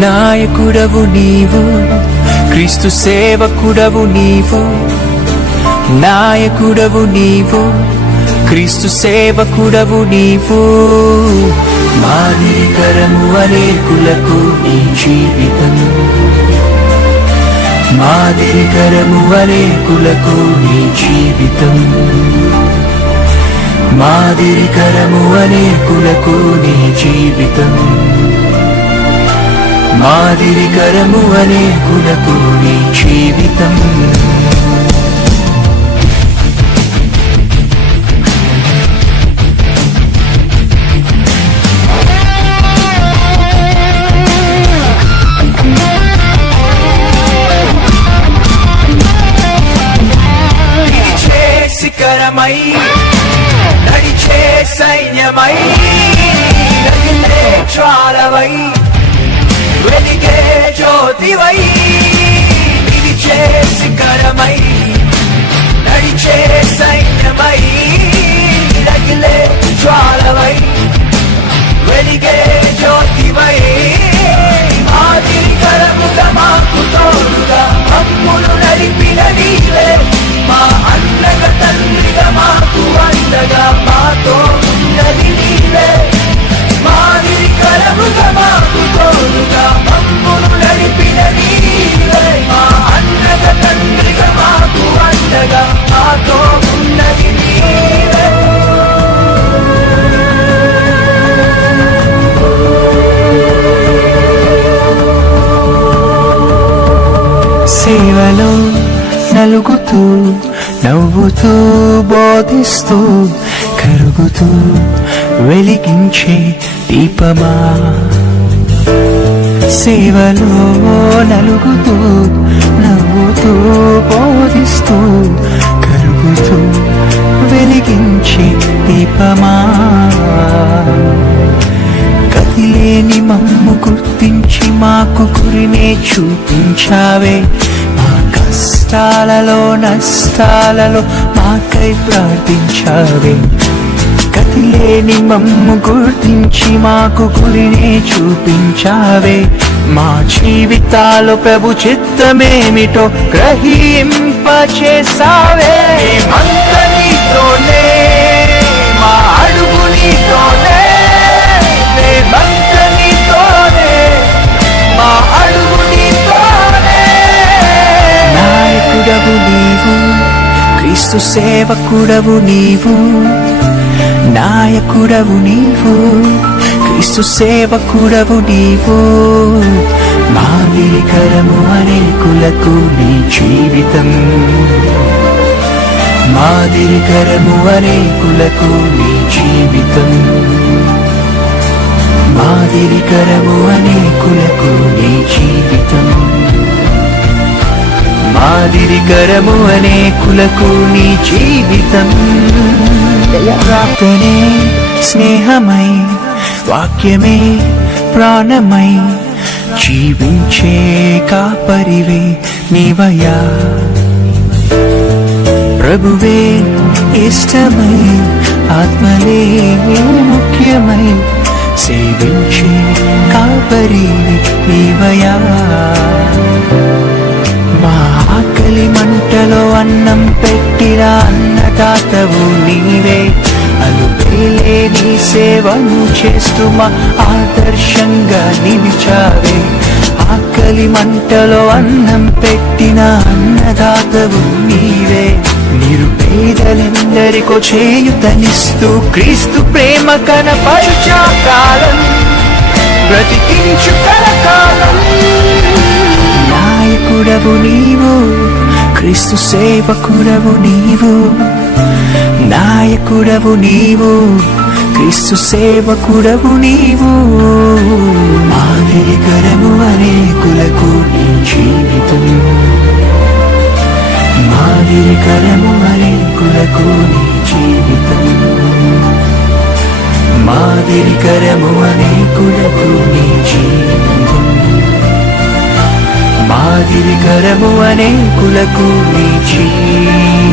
నాయకుడవు నీవు క్రీస్తు సేవకుడవు నీవు నాయకుడవు నీవు క్రీస్తు సేవకుడవు నీవు. మాదిరికరము అనేకులకు నీ జీవితం. మాదిరికరము అనేకులకు నీ జీవితం. మాదిరికరము అనేకులకు నీ జీవితం. మాదిరికరము అనేకులకు నీ జీవితం. శిఖరమై నడిచే సైన్యమై నడిలే జ్వాలవై. viva aí! నవ్వుతూ బోధిస్తూ కరుగుతూ వెలిగించే దీపమా? సేవలో నలుగుతూ నవ్వుతూ బోధిస్తూ కరుగుతూ వెలిగించే దీపమా? కదిలేని మమ్ము గుర్తించి మాకు గురినే చూపించావే. కష్టాలలో నష్టాలలో మాకై ప్రార్థించావే. కదిలేని మమ్ము గుర్తించి మాకు గురినే చూపించావే. మా జీవితాలు ప్రభు చిత్తమేమిటో గ్రహింపచేసావే మేమంత క్రీస్తు సేవకుడవు నీవు నాయకుడవు నీవు క్రీస్తు సేవకుడవు నీవు. మాదిరికరము అనేకులకు నీ జీవితం. మాదిరికరము అనేకులకు నీ జీవితం. మాదిరికరము అనేకులకు నీ జీవితం. మాదిరికరము అనేకులకు నీ జీవితం. ప్రాప్తనే స్నేహమై వాక్యమే ప్రాణమై జీవించే కాపరివే నీవయా ప్రభువే ఇష్టమై ఆత్మలే ముఖ్యమై సేవించే కాపరి నీవయా మా ఆకలి మంటలో అన్నం పెట్టిన అన్నదాతవు నీవే. అలుపేలే నీ సేవను చేస్తూ మా ఆదర్శంగా నిలిచావే. ఆకలి మంటలో అన్నం పెట్టిన అన్నదాతవు నీవే. నిరుపేదలెందరికో చేయుతనిస్తూ క్రీస్తు ప్రేమ కనపరుచా కాలం. బ్రతికించు కలకాలం క్రీస్తు సేవకుడవు నీవు నాయకుడవు నీవు క్రీస్తు సేవకుడవు నీవు. మాదిరికరము అనేకులకు నీ జీవితం. మాదిరికరము అనేకులకు నీ జీవితం. మాదిరికరము అనేకులకు నీ జీవితం. మాదిరికరము అనేకులకు నీ జీవితం